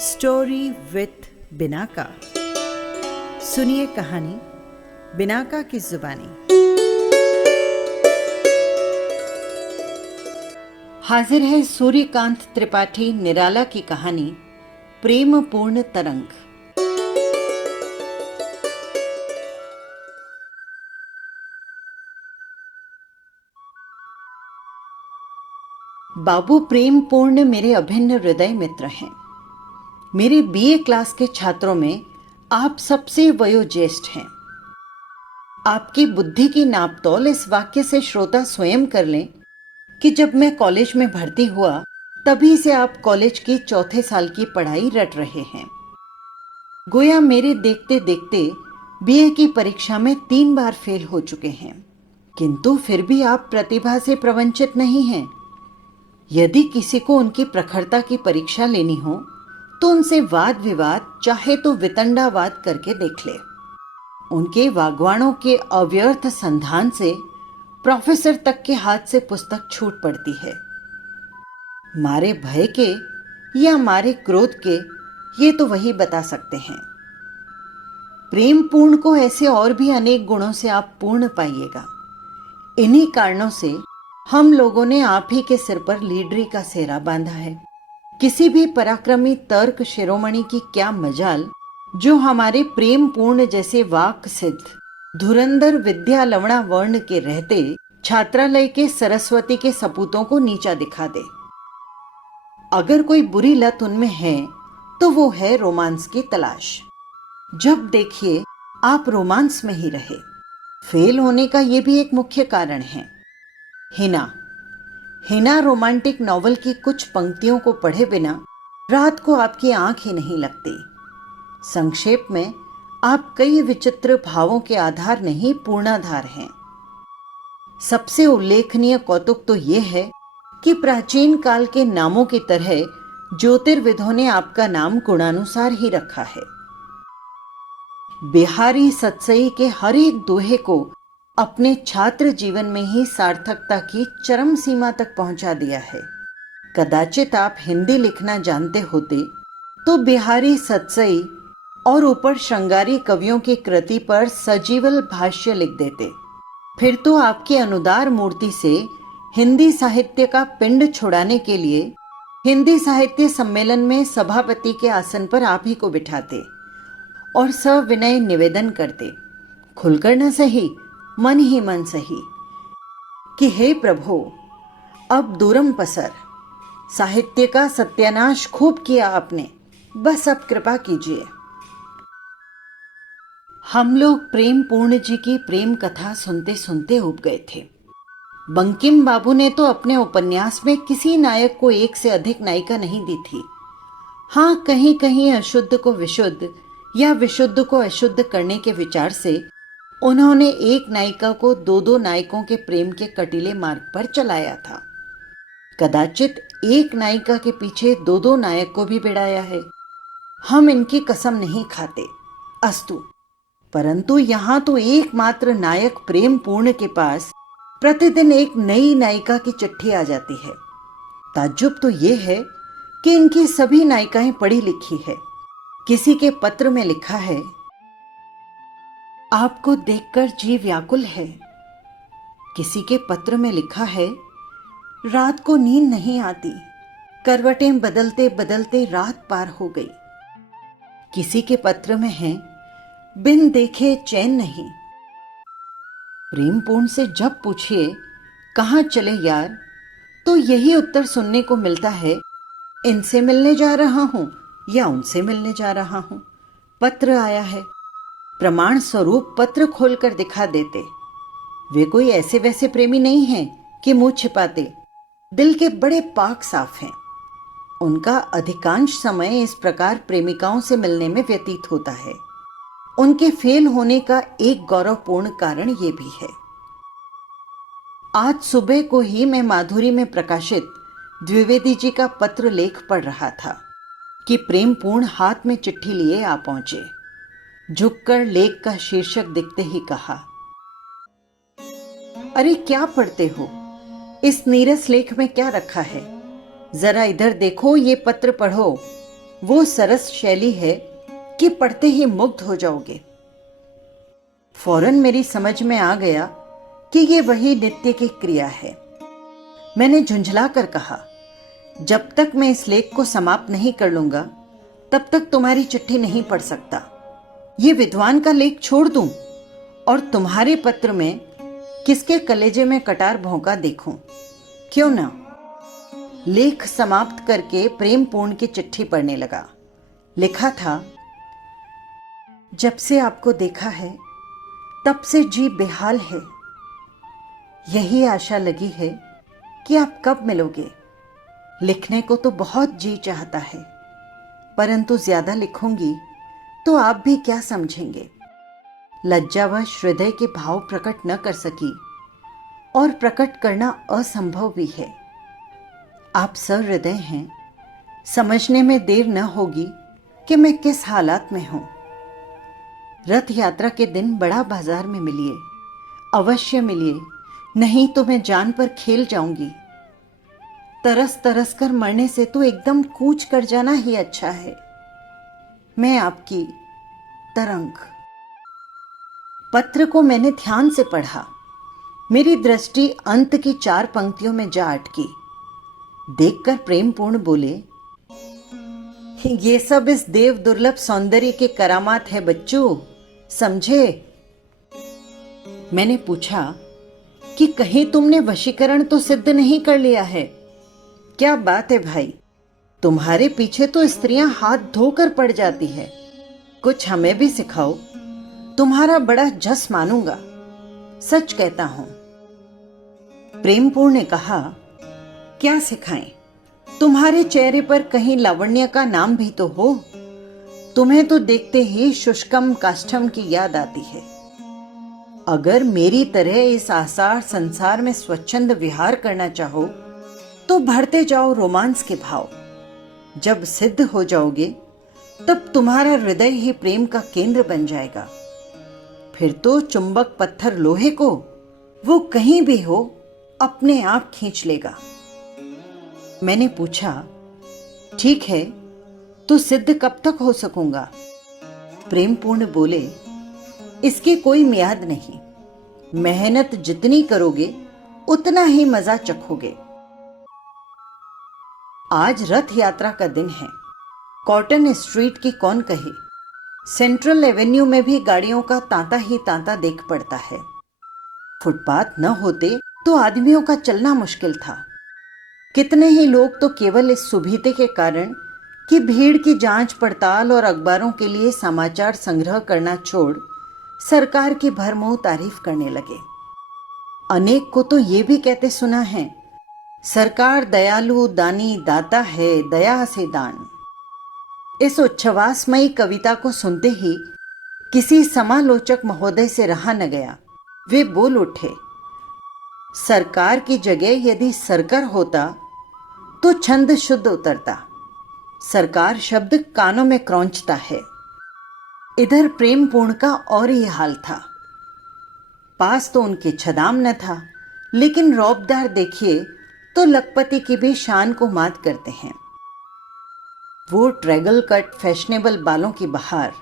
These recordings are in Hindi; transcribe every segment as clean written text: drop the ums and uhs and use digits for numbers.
Story with Binaca. सुनिए कहानी बिनाका की जुबानी। हाजिर है सूर्यकांत त्रिपाठी निराला की कहानी प्रेम पूर्ण तरंग। बाबू प्रेम पूर्ण मेरे अभिन्न हृदय मित्र हैं। मेरे बीए क्लास के छात्रों में आप सबसे वयोज्येष्ठ हैं। आपकी बुद्धि की नापतोल इस वाक्य से श्रोता स्वयं कर लें कि जब मैं कॉलेज में भर्ती हुआ तभी से आप कॉलेज की चौथे साल की पढ़ाई रट रहे हैं। गोया मेरे देखते देखते बीए की परीक्षा में 3 बार फेल हो चुके हैं, किंतु फिर भी आप प्रतिभा से प्रवंचित नहीं हैं। यदि किसी को उनकी प्रखरता की परीक्षा लेनी हो तो उनसे वाद विवाद चाहे तो वितंडावाद करके देख ले। उनके वाग्वाणों के अव्यर्थ संधान से प्रोफेसर तक के हाथ से पुस्तक छूट पड़ती है। मारे भय के या मारे क्रोध के ये तो वही बता सकते हैं। प्रेम पूर्ण को ऐसे और भी अनेक गुणों से आप पूर्ण पाइएगा। इन्हीं कारणों से हम लोगों ने आप ही के सिर पर लीडरी का सेहरा बांधा है। किसी भी पराक्रमी तर्क शिरोमणि की क्या मजाल जो हमारे प्रेम पूर्ण जैसे वाक सिद्ध धुरंधर विद्या लवणा वर्ण के रहते छात्रालय के सरस्वती के सपूतों को नीचा दिखा दे। अगर कोई बुरी लत उनमें है तो वो है रोमांस की तलाश। जब देखिए आप रोमांस में ही रहे। फेल होने का ये भी एक मुख्य कारण है। हिना रोमांटिक नॉवल की कुछ पंक्तियों को पढ़े बिना रात को आपकी आंख ही नहीं लगती। संक्षेप में आप कई विचित्र भावों के आधार नहीं पूर्णाधार हैं। सबसे उल्लेखनीय कौतुक तो यह है कि प्राचीन काल के नामों की तरह ज्योतिर्विदों ने आपका नाम गुणानुसार ही रखा है। बिहारी सतसई के हर एक दोहे को अपने छात्र जीवन में ही सार्थकता की चरम सीमा तक पहुंचा दिया है। कदाचित आप हिंदी लिखना जानते होते तो बिहारी सतसई और ऊपर श्रृंगारी कवियों की कृति पर सजीवल भाष्य लिख देते। फिर तो आपकी अनुदार मूर्ति से हिंदी साहित्य का पिंड छुड़ाने के लिए हिंदी साहित्य सम्मेलन में सभापति के आसन पर आप ही को बिठाते और सविनय निवेदन करते, खुलकर न सही मन ही मन सही, कि हे प्रभु अब दूरम पसर, साहित्य का सत्यानाश खूब किया आपने, बस अब कृपा कीजिए। हम लोग प्रेम पूर्ण जी की प्रेम कथा सुनते सुनते उब गए थे। बंकिम बाबू ने तो अपने उपन्यास में किसी नायक को एक से अधिक नायिका नहीं दी थी। हाँ, कहीं कहीं अशुद्ध को विशुद्ध या विशुद्ध को अशुद्ध करने के विचार से उन्होंने एक नायिका को 2-2 नायकों के प्रेम के कटीले मार्ग पर चलाया था। कदाचित एक नायिका के पीछे 2-2 नायक को भी बिड़ाया है। हम इनकी कसम नहीं खाते, अस्तु, परंतु यहां तो एकमात्र नायक प्रेम पूर्ण के पास प्रतिदिन एक नई नायिका की चिट्ठी आ जाती है। ताज्जुब तो यह है कि इनकी सभी नायिकाएं पढ़ी लिखी है। किसी के पत्र में लिखा है, आपको देखकर जी व्याकुल है। किसी के पत्र में लिखा है, रात को नींद नहीं आती, करवटें बदलते बदलते रात पार हो गई। किसी के पत्र में है, बिन देखे चैन नहीं। प्रेम पूर्ण से जब पूछिए कहाँ चले यार, तो यही उत्तर सुनने को मिलता है, इनसे मिलने जा रहा हूं या उनसे मिलने जा रहा हूं। पत्र आया है। प्रमाण स्वरूप पत्र खोलकर दिखा देते। वे कोई ऐसे वैसे प्रेमी नहीं हैं कि मुंह छिपाते, दिल के बड़े पाक साफ हैं। उनका अधिकांश समय इस प्रकार प्रेमिकाओं से मिलने में व्यतीत होता है। उनके फेल होने का एक गौरवपूर्ण कारण ये भी है। आज सुबह को ही मैं माधुरी में प्रकाशित द्विवेदी जी का पत्र लेख पढ़ रहा था कि प्रेम पूर्ण हाथ में चिट्ठी लिए आ पहुंचे। झुककर लेख का शीर्षक दिखते ही कहा, अरे क्या पढ़ते हो, इस नीरस लेख में क्या रखा है, जरा इधर देखो, ये पत्र पढ़ो। वो सरस शैली है कि पढ़ते ही मुग्ध हो जाओगे। फौरन मेरी समझ में आ गया कि ये वही नित्य की क्रिया है। मैंने झुंझला कर कहा, जब तक मैं इस लेख को समाप्त नहीं कर लूंगा तब तक तुम्हारी चिट्ठी नहीं पढ़ सकता। ये विद्वान का लेख छोड़ दूं और तुम्हारे पत्र में किसके कलेजे में कटार भोंका देखूं? क्यों ना? लेख समाप्त करके प्रेमपूर्ण की चिट्ठी पढ़ने लगा। लिखा था, जब से आपको देखा है तब से जी बेहाल है। यही आशा लगी है कि आप कब मिलोगे। लिखने को तो बहुत जी चाहता है, परंतु ज्यादा लिखूंगी तो आप भी क्या समझेंगे। लज्जावश हृदय के भाव प्रकट न कर सकी और प्रकट करना असंभव भी है। आप सहृदय हैं, समझने में देर न होगी कि मैं किस हालात में हूं। रथ यात्रा के दिन बड़ा बाजार में मिलिए, अवश्य मिलिए, नहीं तो मैं जान पर खेल जाऊंगी। तरस तरस कर मरने से तो एकदम कूच कर जाना ही अच्छा है। मैं आपकी तरंग। पत्र को मैंने ध्यान से पढ़ा। मेरी दृष्टि अंत की 4 पंक्तियों में जा अटकी। देखकर प्रेमपूर्ण बोले, ये सब इस देव दुर्लभ सौंदर्य के करामात है बच्चों, समझे? मैंने पूछा कि कहीं तुमने वशीकरण तो सिद्ध नहीं कर लिया है? क्या बात है भाई, तुम्हारे पीछे तो स्त्रियां हाथ धोकर पड़ जाती है। कुछ हमें भी सिखाओ, तुम्हारा बड़ा जस मानूंगा, सच कहता हूं। प्रेमपूर्ण ने कहा, क्या सिखाएं? तुम्हारे चेहरे पर कहीं लावण्य का नाम भी तो हो। तुम्हें तो देखते ही शुष्कम काष्ठम की याद आती है। अगर मेरी तरह इस आसार संसार में स्वच्छंद विहार करना चाहो तो भरते जाओ रोमांस के भाव। जब सिद्ध हो जाओगे तब तुम्हारा हृदय ही प्रेम का केंद्र बन जाएगा। फिर तो चुंबक पत्थर लोहे को वो कहीं भी हो अपने आप खींच लेगा। मैंने पूछा, ठीक है, तो सिद्ध कब तक हो सकूंगा? प्रेमपूर्ण बोले, इसकी कोई मियाद नहीं। मेहनत जितनी करोगे उतना ही मजा चखोगे। आज रथ यात्रा का दिन है। कॉटन स्ट्रीट की कौन कहे, सेंट्रल एवेन्यू में भी गाड़ियों का तांता ही तांता देख पड़ता है। फुटपाथ न होते तो आदमियों का चलना मुश्किल था। कितने ही लोग तो केवल इस सुविधा के कारण कि भीड़ की जांच पड़ताल और अखबारों के लिए समाचार संग्रह करना छोड़ सरकार की भरमोह तारीफ करने लगे। अनेक को तो ये भी कहते सुना है, सरकार दयालु दानी दाता है, दया से दान। इस उच्छ्वासमयी कविता को सुनते ही किसी समालोचक महोदय से रहा न गया। वे बोल उठे, सरकार की जगह यदि सरकार होता तो छंद शुद्ध उतरता। सरकार शब्द कानों में क्रौंचता है। इधर प्रेमपूर्ण का और ही हाल था। पास तो उनके छदाम न था, लेकिन रौबदार देखिए तो लखपति की भी शान को मात करते हैं। वो ट्रैगल कट फैशनेबल बालों की बहार,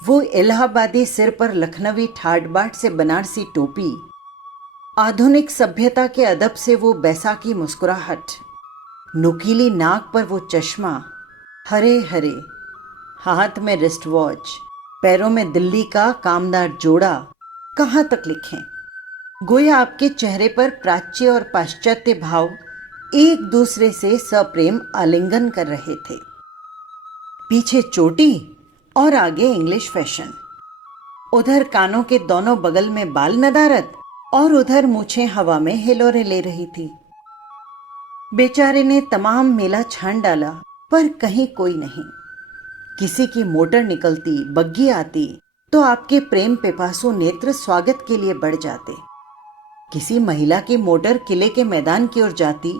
वो इलाहाबादी सिर पर लखनवी ठाट बाट से बनारसी टोपी, आधुनिक सभ्यता के अदब से वो बैसाखी मुस्कुराहट, नुकीली नाक पर वो चश्मा, हरे हरे, हाथ में रिस्ट वॉच, पैरों में दिल्ली का कामदार जोड़ा, कहाँ तक लिखें। गोया आपके चेहरे पर प्राच्य और पाश्चात्य भाव एक दूसरे से सप्रेम आलिंगन कर रहे थे। पीछे चोटी और आगे इंग्लिश फैशन। उधर कानों के दोनों बगल में बाल नदारत और उधर मूछें हवा में हिलोरे ले रही थी। बेचारे ने तमाम मेला छान डाला, पर कहीं कोई नहीं। किसी की मोटर निकलती, बग्गी आती तो आपके प्रेम पिपासु नेत्र स्वागत के लिए बढ़ जाते। किसी महिला की मोटर किले के मैदान की ओर जाती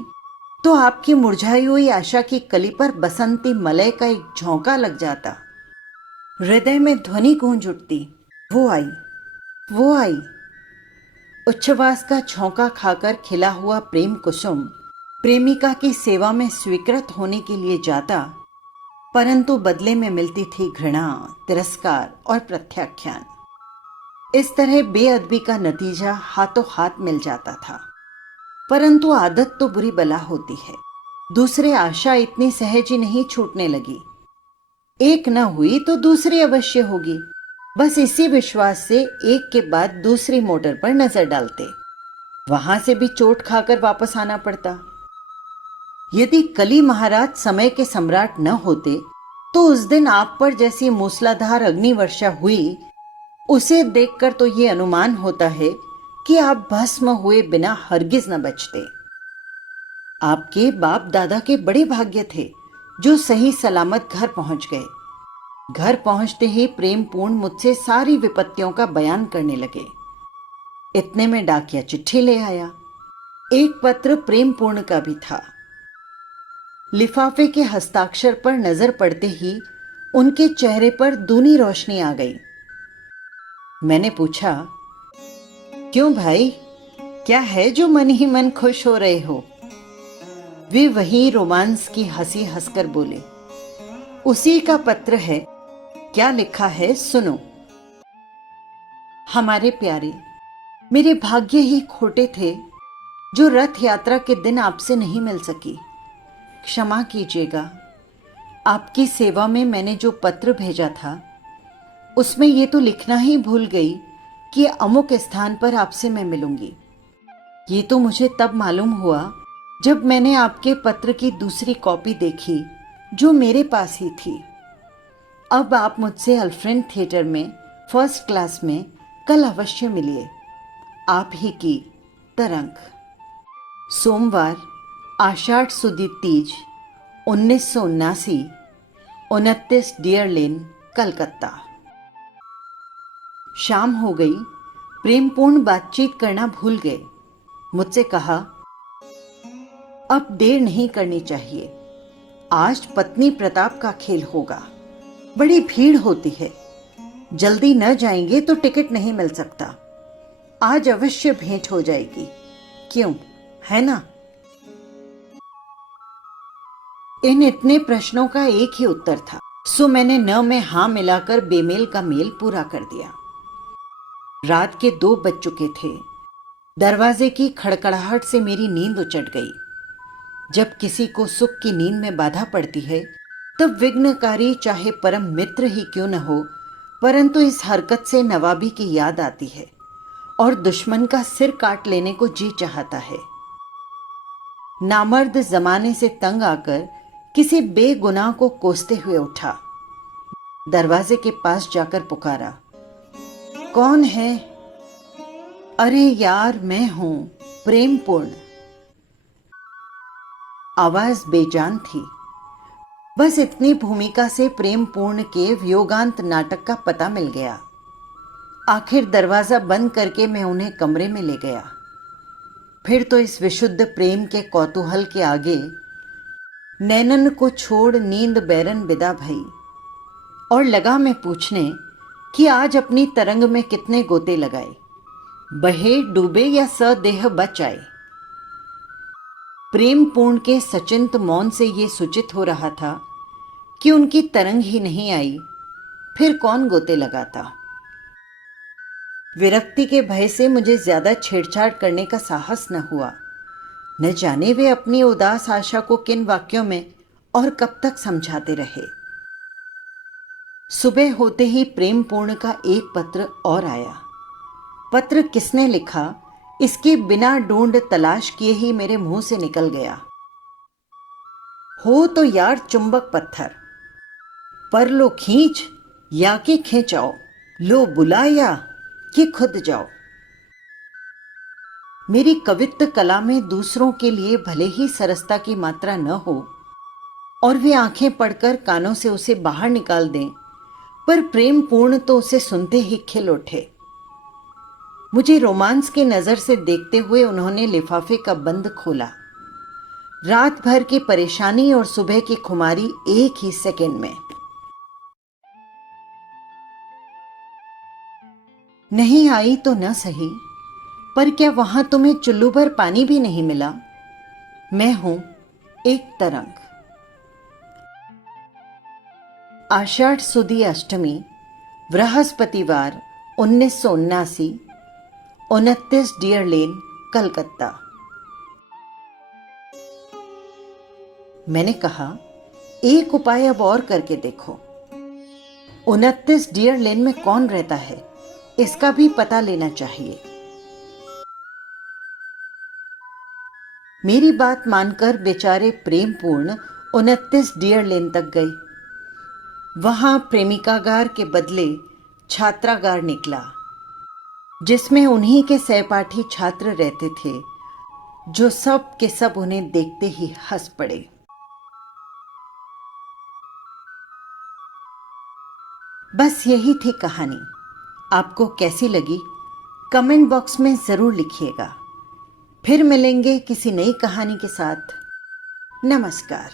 तो आपकी मुरझाई हुई आशा की कली पर बसंती मलय का एक झोंका लग जाता। हृदय में ध्वनि गूंज उठती, वो आई, वो आई। उच्छ्वास का झोंका खाकर खिला हुआ प्रेम कुसुम प्रेमिका की सेवा में स्वीकृत होने के लिए जाता परंतु बदले में मिलती थी घृणा, तिरस्कार और प्रत्याख्यान। इस तरह बेअदबी का नतीजा हाथों हाथ मिल जाता था। परंतु आदत तो बुरी बला होती है। दूसरे आशा इतनी सहज ही नहीं छूटने लगी। एक न हुई तो दूसरी अवश्य होगी। बस इसी विश्वास से एक के बाद दूसरी मोटर पर नजर डालते। वहां से भी चोट खाकर वापस आना पड़ता। यदि कली महाराज समय के सम्राट न होते तो उस दिन आप पर जैसी मूसलाधार अग्निवर्षा हुई, उसे देखकर तो ये अनुमान होता है कि आप भस्म हुए बिना हरगिज न बचते। आपके बाप दादा के बड़े भाग्य थे जो सही सलामत घर पहुंच गए। घर पहुंचते ही प्रेम पूर्ण मुझसे सारी विपत्तियों का बयान करने लगे। इतने में डाकिया चिट्ठी ले आया। एक पत्र प्रेम पूर्ण का भी था। लिफाफे के हस्ताक्षर पर नजर पड़ते ही उनके चेहरे पर दूनी रोशनी आ गई। मैंने पूछा, क्यों भाई, क्या है जो मन ही मन खुश हो रहे हो? वे वही रोमांस की हंसी हंसकर बोले, उसी का पत्र है। क्या लिखा है सुनो। हमारे प्यारे, मेरे भाग्य ही खोटे थे जो रथ यात्रा के दिन आपसे नहीं मिल सकी। क्षमा कीजिएगा। आपकी सेवा में मैंने जो पत्र भेजा था उसमें ये तो लिखना ही भूल गई कि अमुक स्थान पर आपसे मैं मिलूंगी। ये तो मुझे तब मालूम हुआ जब मैंने आपके पत्र की दूसरी कॉपी देखी जो मेरे पास ही थी। अब आप मुझसे अल्फ्रेड थिएटर में फर्स्ट क्लास में कल अवश्य मिलिए। आप ही की तरंग। सोमवार, आषाढ़ सुदी तीज, 1979, 29 डियर लेन, कलकत्ता। शाम हो गई। प्रेमपूर्ण बातचीत करना भूल गए। मुझसे कहा, अब देर नहीं करनी चाहिए। आज पत्नी प्रताप का खेल होगा। बड़ी भीड़ होती है। जल्दी न जाएंगे तो टिकट नहीं मिल सकता। आज अवश्य भेंट हो जाएगी। क्यों, है ना? इन इतने प्रश्नों का एक ही उत्तर था, सो मैंने न में हां मिलाकर बेमेल का मेल पूरा कर दिया। रात के 2 बज चुके थे। दरवाजे की खड़खड़ाहट से मेरी नींद उचट गई। जब किसी को सुख की नींद में बाधा पड़ती है तब विघ्नकारी चाहे परम मित्र ही क्यों न हो, परंतु इस हरकत से नवाबी की याद आती है और दुश्मन का सिर काट लेने को जी चाहता है। नामर्द जमाने से तंग आकर किसी बेगुनाह को कोसते हुए उठा। दरवाजे के पास जाकर पुकारा, कौन है? अरे यार, मैं हूं, प्रेमपूर्ण। आवाज बेजान थी। बस इतनी भूमिका से प्रेमपूर्ण के वियोगांत नाटक का पता मिल गया। आखिर दरवाजा बंद करके मैं उन्हें कमरे में ले गया। फिर तो इस विशुद्ध प्रेम के कौतूहल के आगे नैनन को छोड़ नींद बैरन विदा भई और लगा मैं पूछने कि आज अपनी तरंग में कितने गोते लगाए, बहे डूबे या सदेह बच आए। प्रेमपूर्ण के सचिंत मौन से ये सूचित हो रहा था कि उनकी तरंग ही नहीं आई, फिर कौन गोते लगाता। विरक्ति के भय से मुझे ज्यादा छेड़छाड़ करने का साहस न हुआ। न जाने वे अपनी उदास आशा को किन वाक्यों में और कब तक समझाते रहे। सुबह होते ही प्रेमपूर्ण का एक पत्र और आया। पत्र किसने लिखा इसके बिना ढूंढ तलाश किए ही मेरे मुंह से निकल गया। हो तो यार चुंबक पत्थर, पर लो खींच या कि खींचाओ, लो बुला या कि खुद जाओ। मेरी कवित्व कला में दूसरों के लिए भले ही सरसता की मात्रा न हो और वे आंखें पड़कर कानों से उसे बाहर निकाल दें, पर प्रेम पूर्ण तो उसे सुनते ही खिल उठे। मुझे रोमांस की नजर से देखते हुए उन्होंने लिफाफे का बंद खोला। रात भर की परेशानी और सुबह की खुमारी एक ही सेकंड में। नहीं आई तो न सही, पर क्या वहां तुम्हें चुल्लू भर पानी भी नहीं मिला? मैं हूं एक तरंग। आषाढ़ सुदी अष्टमी बृहस्पतिवार 1979 29 डियर लेन कलकत्ता। मैंने कहा, एक उपाय अब और करके देखो। 29 डियर लेन में कौन रहता है इसका भी पता लेना चाहिए। मेरी बात मानकर बेचारे प्रेमपूर्ण 29 डियर लेन तक गए। वहां प्रेमिकागार के बदले छात्रागार निकला, जिसमें उन्हीं के सहपाठी छात्र रहते थे, जो सब के सब उन्हें देखते ही हंस पड़े। बस यही थी कहानी। आपको कैसी लगी कमेंट बॉक्स में जरूर लिखिएगा। फिर मिलेंगे किसी नई कहानी के साथ। नमस्कार।